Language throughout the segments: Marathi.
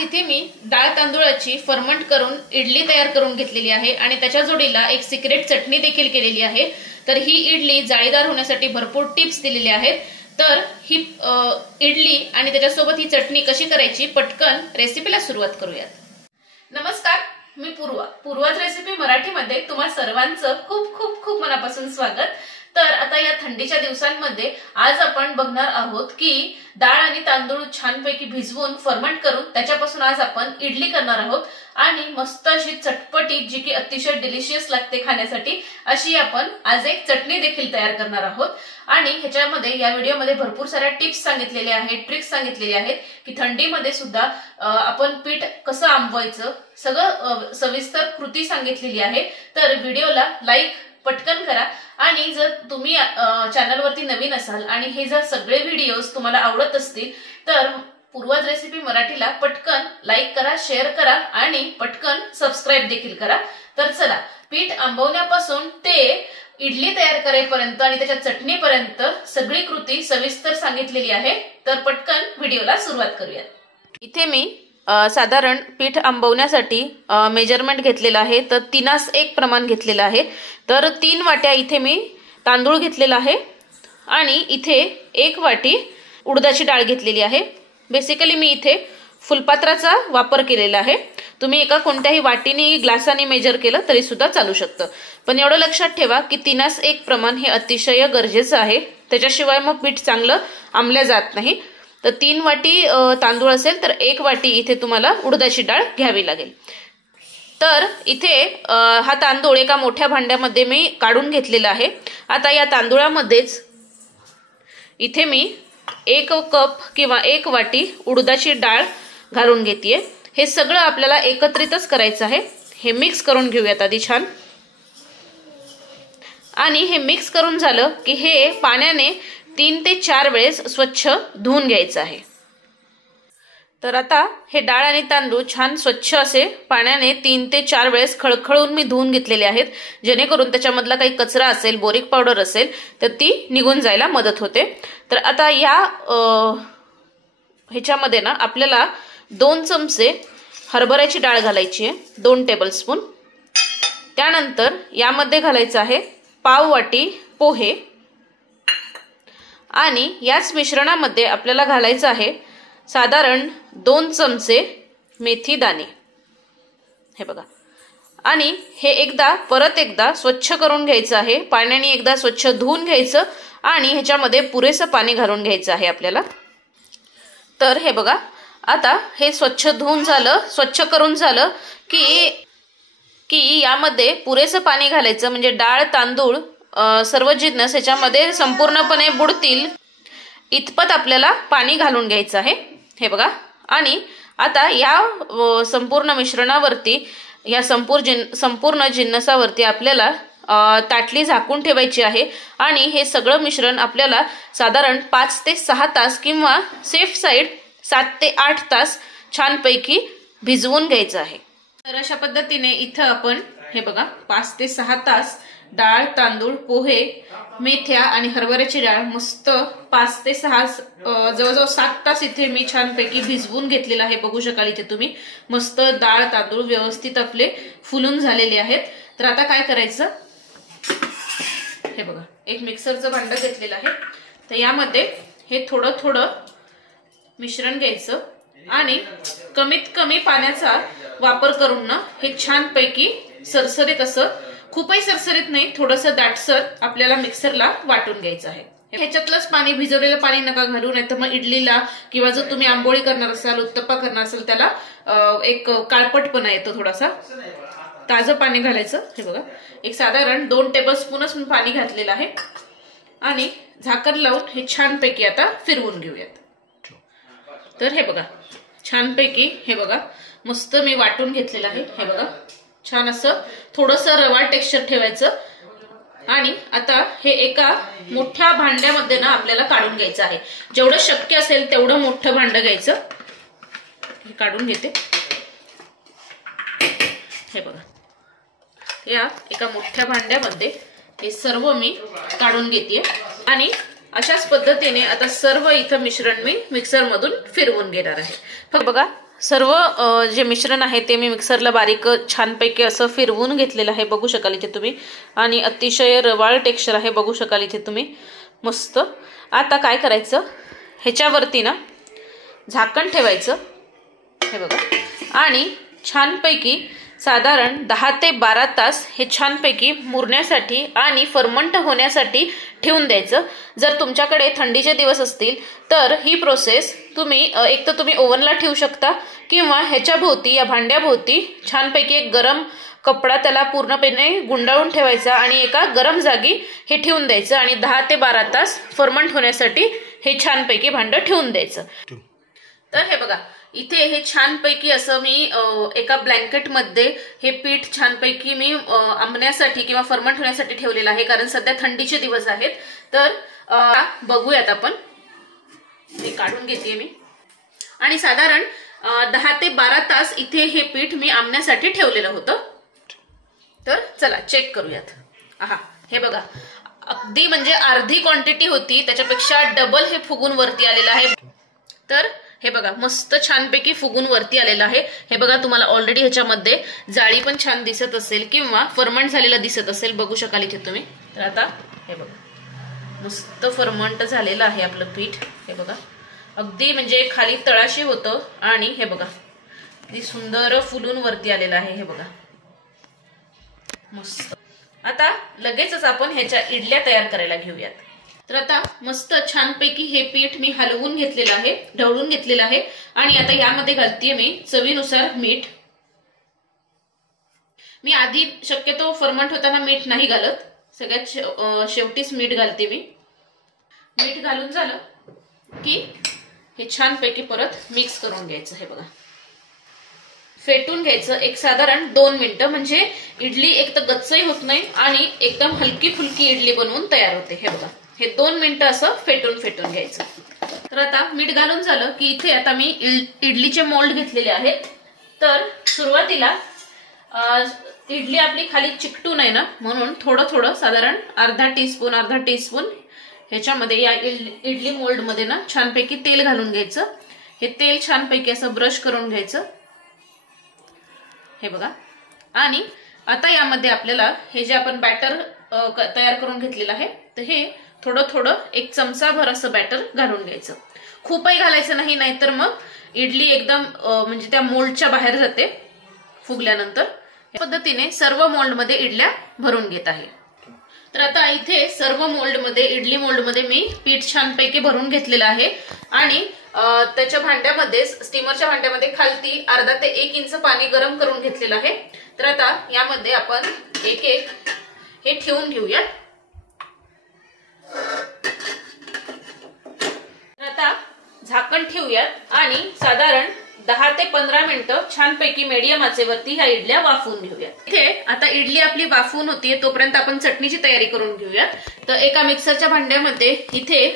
इथे मी डाळ तांदूळाची फर्मंट करून इडली तयार करून घेतलेली आहे आणि त्याच्या जोडीला एक सिक्रेट चटणी देखील केलेली आहे। तर ही इडली जाळीदार होण्यासाठी भरपूर टिप्स दिलेले आहेत। तर ही इडली आणि त्याच्यासोबत ही चटणी कशी करायची पटकन रेसिपीला सुरुवात करूयात। नमस्कार, मी पूर्वाच रेसिपी मराठीमध्ये तुम्हा सर्वांचं खूप खूप खूप मनापासून स्वागत। तर आता या थंडीच्या दिवसांमध्ये आज आपण बघणार आहोत की डाळ आणि तांदूळ छानपैकी भिजवून फर्मंट करून त्याच्यापासून आज आपण इडली करणार आहोत आणि मस्त अशी चटपटीत जी की अतिशय डिलिशियस लागते खाण्यासाठी अशी आपण आज एक चटणी देखील तयार करणार आहोत। आणि ह्याच्यामध्ये या व्हिडिओमध्ये भरपूर साऱ्या टिप्स सांगितलेल्या आहेत, ट्रिक्स सांगितलेले आहेत की थंडीमध्ये सुद्धा आपण पीठ कसं आंबवायचं सगळं सविस्तर कृती सांगितलेली आहे। तर व्हिडिओला लाईक पटकन करा आणि जर तुम्ही चॅनलवरती नवीन असाल आणि हे जर सगळे व्हिडिओज तुम्हाला आवडत असतील तर पूर्वाज रेसिपी मराठीला पटकन लाईक करा, शेअर करा आणि पटकन सबस्क्राईब देखील करा। तर चला, पीठ आंबवण्यापासून ते इडली तयार करेपर्यंत आणि त्याच्या चटणीपर्यंत सगळी कृती सविस्तर सांगितलेली आहे। तर पटकन व्हिडिओला सुरुवात करूया। इथे मी साधारण पीठ आंबवण्यासाठी मेजरमेंट घेतलेलं आहे, तर 3:1 प्रमाण घेतलेलं आहे। तर 3 वाट्या इथे मी तांदूळ घेतलेला आहे आणि इथे 1 वाटी उडदाची डाळ घेतलेली आहे। बेसिकली मी इथे फुलपात्राचा वापर केलेला आहे। तुम्ही एका कोणत्याही वाटीने ग्लासाने मेजर केलं तरी सुद्धा चालू शकतं, पण एवढं लक्षात ठेवा की 3:1 प्रमाण हे अतिशय गरजेचं आहे, त्याच्याशिवाय मग पीठ चांगलं आंबल्या जात नाही। तर 3 वाटी तांदूळ असेल तर 1 वाटी इथे तुम्हाला उडदाची डाळ घ्यावी लागेल। तर इथे हा तांदूळ एका मोठ्या भांड्यामध्ये मी काढून घेतलेला आहे। आता या तांदूळामध्येच इथे मी 1 कप किंवा 1 वाटी उडदाची डाळ घालून घेतेय। हे सगळं आपल्याला एकत्रितच करायचं आहे। हे मिक्स करून घेऊयात आधी छान, आणि हे मिक्स करून झालं की हे पाण्याने 3 ते 4 वेळेस स्वच्छ धुवून घ्यायचं आहे। तर आता हे डाळ आणि तांदूळ छान स्वच्छ असे पाण्याने 3 ते 4 वेळेस खळखळून मी धुवून घेतलेले आहेत, जेणेकरून त्याच्यामधला काही कचरा असेल, बोरिक पावडर असेल तर ती निघून जायला मदत होते। तर आता या ह्याच्यामध्ये ना आपल्याला 2 चमचे हरभऱ्याची डाळ घालायची आहे, 2 टेबलस्पून। त्यानंतर यामध्ये घालायचं आहे पाव वाटी पोहे आणि याच मिश्रणामध्ये आपल्याला घालायचं आहे साधारण 2 चमचे मेथी दाणे, हे बघा। आणि हे परत एकदा स्वच्छ करून घ्यायचं आहे, पाण्याने एकदा स्वच्छ धुवून घ्यायचं आणि ह्याच्यामध्ये पुरेसं पाणी घालून घ्यायचं आहे आपल्याला। तर हे बघा, आता हे स्वच्छ धुवून झालं, स्वच्छ करून झालं की यामध्ये पुरेसं पाणी घालायचं, म्हणजे डाळ तांदूळ सर्व जिन्नस ह्याच्यामध्ये संपूर्णपणे बुडतील इतपत आपल्याला पाणी घालून घ्यायचं आहे, हे बघा। आणि आता या संपूर्ण मिश्रणावरती, या संपूर्ण जिन्नसावरती आपल्याला ताटली झाकून ठेवायची आहे आणि हे सगळं मिश्रण आपल्याला साधारण 5 ते 6 तास किंवा सेफ साईड 7 ते 8 तास छानपैकी भिजवून घ्यायचं आहे। तर अशा पद्धतीने इथं आपण हे बघा 5 ते 6 तास डाळ तांदूळ पोहे मेथ्या आणि हरभऱ्याची डाळ मस्त 5 ते 6 जवळजवळ 7 तास इथे मी छानपैकी भिजवून घेतलेला आहे। बघू शकाल इथे तुम्ही मस्त डाळ तांदूळ व्यवस्थित आपले फुलून झालेले आहेत। तर आता काय करायचं, हे बघा एक मिक्सरचं भांडं घेतलेलं आहे, तर यामध्ये हे थोडं थोडं मिश्रण घ्यायचं आणि कमीत कमी पाण्याचा वापर करून ना हे छानपैकी सरसरीत असं, खूपही सरसरीत नाही, थोडंसं दाटसर आपल्याला मिक्सरला वाटून घ्यायचं आहे। ह्याच्यातलंच पाणी, भिजवलेलं पाणी नका घालू, नाही तर मग इडलीला किंवा जर तुम्ही आंबोळी करणार असाल, उत्तप्पा करणार असाल त्याला एक काळपटपणा येतो थोडासा। ताजं पाणी घालायचं, हे बघा एक साधारण 2 टेबलस्पूनच मी पाणी घातलेलं आहे आणि झाकण लावून हे छानपैकी आता फिरवून घेऊयात। तर हे बघा छानपैकी, हे बघा मस्त मी वाटून घेतलेलं आहे, हे बघा छान असं थोडंसं रवा टेक्स्चर ठेवायचं आणि आता हे एका मोठ्या भांड्यामध्ये ना आपल्याला काढून घ्यायचं आहे। जेवढं शक्य असेल तेवढं मोठं भांडं घ्यायचं, हे काढून घेते, हे बघा या एका मोठ्या भांड्यामध्ये हे सर्व मी काढून घेते आणि अशाच पद्धतीने आता सर्व इथं मिश्रण मी मिक्सर मधून फिरवून घेणार आहे। फक्त बघा सर्व जे मिश्रण आहे ते मी मिक्सरला बारीक छानपैकी असं फिरवून घेतलेलं आहे, बघू शकाल इथे तुम्ही. आणि अतिशय रवाळ टेक्स्चर आहे, बघू शकाल इथे तुम्ही. मस्त. आता काय करायचं, ह्याच्यावरती ना झाकण ठेवायचं, हे बघा. आणि छानपैकी साधारण 10 ते 12 तास हे छानपैकी मुरण्यासाठी आणि फर्मंट होण्यासाठी ठेवून द्यायचं. जर तुमच्याकडे थंडीचे दिवस असतील तर ही प्रोसेस तुम्ही एक तर तुम्ही ओव्हनला ठेवू शकता, किंवा ह्याच्या भोवती, या भांड्याभोवती छानपैकी एक गरम कपडा त्याला पूर्णपणे गुंडाळून ठेवायचा आणि एका गरम जागी हे ठेवून द्यायचं आणि 10 ते 12 तास फर्मंट होण्यासाठी हे छानपैकी भांडं ठेवून द्यायचं. तर हे बघा, इथे हे छानपैकी असं मी एका ब्लँकेटमध्ये हे पीठ छानपैकी मी आंबण्यासाठी किंवा फर्मंट होण्यासाठी ठेवलेलं आहे, कारण सध्या थंडीचे दिवस आहेत. तर बघूयात आपण. हे काढून घेते मी आणि साधारण 10 ते 12 तास इथे हे पीठ मी आंबण्यासाठी ठेवलेलं होतं. तर चला चेक करूयात. हे बघा, अगदी म्हणजे अर्धी क्वांटिटी होती, त्याच्यापेक्षा डबल हे फुगून वरती आलेलं आहे. तर हे बघा, मस्त छानपैकी फुगून वरती आलेलं आहे. हे बघा, तुम्हाला ऑलरेडी ह्याच्यामध्ये जाळी पण छान दिसत असेल किंवा फर्मंट झालेलं दिसत असेल, बघू शकाल इथे तुम्ही. तर आता हे बघा, मस्त फर्मंट झालेलं आहे आपलं पीठ. हे बघा, अगदी म्हणजे खाली तळाशी होतं आणि हे बघा किती सुंदर फुलून वरती आलेलं आहे. हे बघा, मस्त. आता लगेचच आपण ह्याच्या इडल्या तयार करायला घेऊयात. तर आता मस्त छानपैकी हे पीठ मी हलवून घेतलेलं आहे, ढवळून घेतलेलं आहे. आणि आता यामध्ये घालतीये मी चवीनुसार मीठ. मी आधी शक्यतो फर्मंट होताना मीठ नाही घालत, सगळ्यात शेवटीच मीठ घालते मी. मीठ घालून झालं की हे छानपैकी परत मिक्स करून घ्यायचं. हे बघा, फेटून घ्यायचं एक साधारण 2 मिनिटं, म्हणजे इडली एक तर गच्चही होत नाही आणि एकदम हलकी फुलकी इडली बनवून तयार होते. हे बघा, हे 2 मिनिटं असं फेटून घ्यायचं. तर आता मीठ घालून झालं की इथे आता मी इडलीचे मोल्ड घेतलेले आहेत. तर सुरुवातीला इडली आपली खाली चिकटू नये ना, म्हणून थोडं साधारण अर्धा टीस्पून ह्याच्यामध्ये या इडली मोल्ड मध्ये ना छानपैकी तेल घालून घ्यायचं. हे तेल छानपैकी असं ब्रश करून घ्यायचं. हे बघा, आणि आता यामध्ये आपल्याला हे जे आपण बॅटर तयार करून घेतलेलं आहे, तर हे थोडं 1 चमचाभर असं बॅटर घालून घ्यायचं. खूपही घालायचं नाही, नाहीतर मग इडली एकदम म्हणजे त्या मोल्डच्या बाहेर जाते फुगल्यानंतर. या पद्धतीने सर्व मोल्डमध्ये इडल्या भरून घेत आहे. तर आता इथे सर्व मोल्डमध्ये, इडली मोल्डमध्ये मी पीठ छानपैकी भरून घेतलेलं आहे आणि त्याच्या भांड्यामध्ये, स्टीमरच्या भांड्यामध्ये खालती अर्धा ते 1 इंच पाणी गरम करून घेतलेलं आहे. तर आता यामध्ये आपण एक हे ठेवून घेऊया. आता झाकण ठेवूयात आणि साधारण 10 ते 15 मिनिटं छानपैकी मीडियम आचेवरती ह्या इडल्या वाफवून घेऊयात. इथे आता इडली आपली वाफवून होतीये, तोपर्यंत आपण चटणीची तयारी करून घेऊयात. तर एका मिक्सरच्या भांड्यामध्ये इथे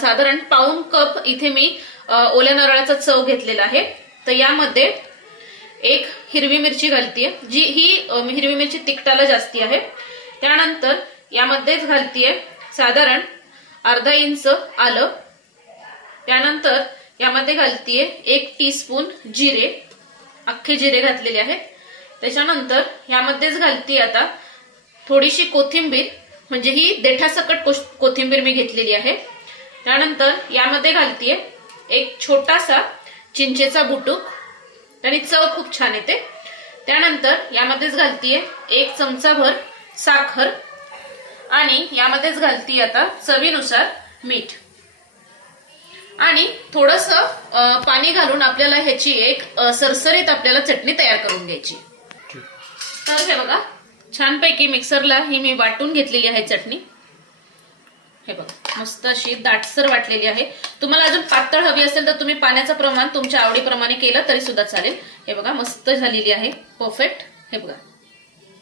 साधारण पाऊण कप इथे मी ओल्या नारळाचा चव घेतलेला आहे. तर यामध्ये 1 हिरवी मिरची घालतीये, जी ही हिरवी मिरची तिखटाला जास्ती आहे. त्यानंतर यामध्येच घालतीये साधारण अर्धा इंच आलं. त्यानंतर यामध्ये घालतीये 1 टीस्पून जिरे, अख्खे जिरे घातलेले आहेत. त्याच्यानंतर यामध्येच घालतीये आता थोडीशी कोथिंबीर, म्हणजे ही देठासकट कोथिंबीर मी घेतलेली आहे. त्यानंतर यामध्ये घालतीये 1 छोटासा चिंचेचा बुटूक, त्याने चव खूप छान येते. त्यानंतर यामध्येच घालतीये 1 चमचाभर साखर आणि यामध्येच घालतीये आता चवीनुसार मीठ. आणि थोडंसं पाणी घालून आपल्याला ह्याची एक सरसरीत आपल्याला चटणी तयार करून घ्यायची. तर हे बघा, छानपैकी मिक्सरला ही मी वाटून घेतलेली आहे चटणी. हे बघा, मस्त अशी दाटसर वाटलेली आहे. तुम्हाला अजून पातळ हवी असेल तर तुम्ही पाण्याचं प्रमाण तुमच्या आवडीप्रमाणे केलं तरी सुद्धा चालेल. हे बघा, मस्त झालेली आहे, परफेक्ट. हे बघा,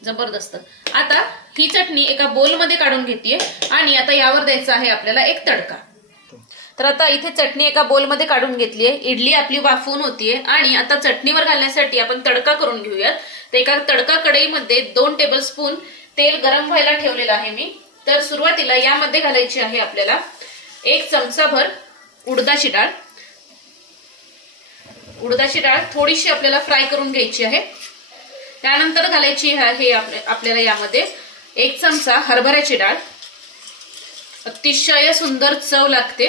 जबरदस्त. आता ही चटणी एका बोलमध्ये काढून घेतेय आणि आता यावर द्यायचा आहे आपल्याला एक तडका. तर आता इथे चटणी एका बोलमध्ये काढून घेतली आहे. इडली आपली वाफवून होतीये आणि आता चटणीवर घालण्यासाठी आपण तडका करून घेऊयात. तर एका तडका कढईमध्ये 2 टेबलस्पून तेल गरम व्हायला ठेवलेलं आहे मी. तर सुरुवातीला यामध्ये घालायची आहे आपल्याला 1 चमचाभर उडदाची डाळ, उडदाची डाळ थोडीशी आपल्याला फ्राय करून घ्यायची आहे। त्यानंतर घालायची आहे आपल्याला यामध्ये 1 चमचा हरभऱ्याची डाळ। अतिशय सुंदर चव लागते,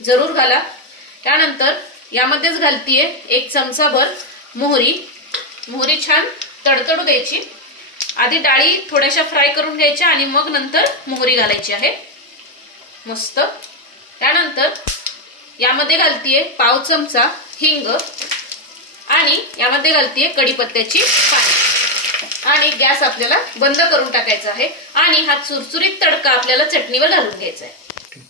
जरूर घाला। त्यानंतर यामध्येच घालतीये 1 चमचा भर मोहरी। मोहरी छान तडतडू द्यायची। आधी डाळी थोड्याशा फ्राय करून घ्यायच्या आणि मग नंतर मोहरी घालायची आहे। मस्त। त्यानंतर यामध्ये घालतीये पाव चमचा हिंग आणि यामध्ये घालतीये कढीपत्त्याची पाने आणि गॅस आपल्याला बंद करून टाकायचा आहे आणि हा चुरचुरीत तडका आपल्याला चटणीवर घालून घ्यायचा आहे।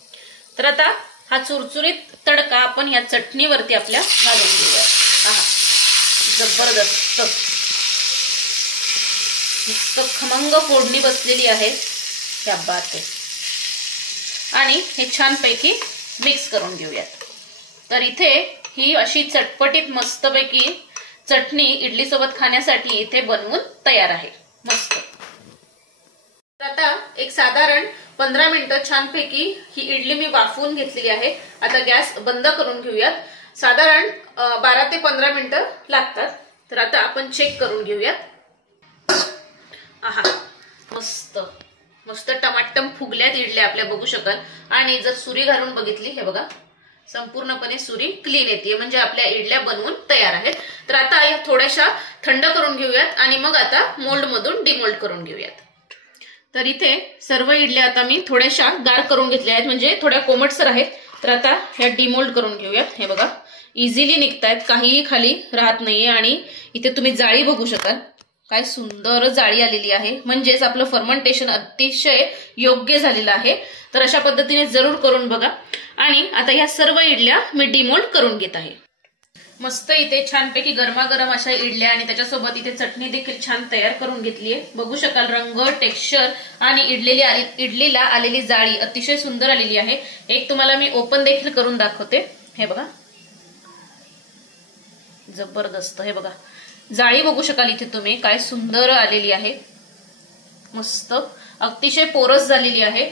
तर आता हा चुरचुरीत तडका आपण या चटणीवरती आपल्या घालून घेऊया। जबरदस्त मस्त खमंग फोडणी बसलेली आहे, क्या बात आहे। आणि हे छानपैकी मिक्स करून घेऊयात। तर इथे ही अशी चटपटीत मस्तपैकी चटणी इडली सोबत खाण्यासाठी इथे बनवून तयार आहे। मस्त। आता एक साधारण 15 मिनिटं छानपैकी ही इडली मी वाफवून घेतलेली आहे। आता गॅस बंद करून घेऊयात। साधारण 12 ते 15 मिनिटं लागतात। तर आता आपण चेक करून घेऊयात। आहा, मस्त मस्त टमाटम फुगल्यात इडल्या आपल्या, बघू शकाल। आणि जर सुरी घालून बघितली, हे बघा संपूर्णपणे सुरी क्लीन येते, म्हणजे आपल्या इडल्या बनवून तयार आहेत। तर आता या थोड्याशा थंड करून घेऊयात आणि मग आता मोल्ड मधून डिमोल्ड करून घेऊयात। तर इथे सर्व इडल्या आता मी थोड्याशा गार करून घेतल्या आहेत, म्हणजे थोड्या कोमटसर आहेत। तर आता ह्या डिमोल्ड करून घेऊयात। हे बघा इझिली निघतायत, काहीही खाली राहत नाहीये। आणि इथे तुम्ही जाळी बघू शकाल, काय सुंदर जाळी आलेली आहे, म्हणजेच आपलं फर्मेंटेशन अतिशय योग्य झालेलं आहे। तर अशा पद्धतीने जरूर करून बघा। आणि आता ह्या सर्व इडल्या मी डिमोल्ड करून घेत आहे। मस्त इथे छानपैकी गरमागरम अशा इडल्या आणि त्याच्यासोबत इथे चटणी देखील छान तयार करून घेतली आहे, बघू शकाल। रंग, टेक्स्चर आणि इडलीला आलेली जाळी अतिशय सुंदर आलेली आहे। एक तुम्हाला मी ओपन देखील करून दाखवते, हे बघा जबरदस्त। हे बघा जाळी बघू शकाल इथे तुम्ही, काय सुंदर आलेली आहे, मस्त अतिशय पोरस झालेली आहे।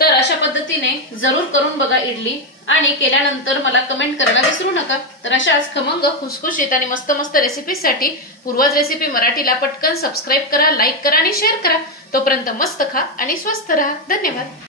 तर अशा पद्धतीने जरूर करून बघा इडली आणि केल्यानंतर मला कमेंट करायला विसरू नका। तर अशाच खमंग, खुसखुशीत आणि मस्त मस्त रेसिपीसाठी पूर्वज रेसिपी मराठीला पटकन सबस्क्राईब करा, लाईक करा आणि शेअर करा। तोपर्यंत मस्त खा आणि स्वस्थ राहा। धन्यवाद।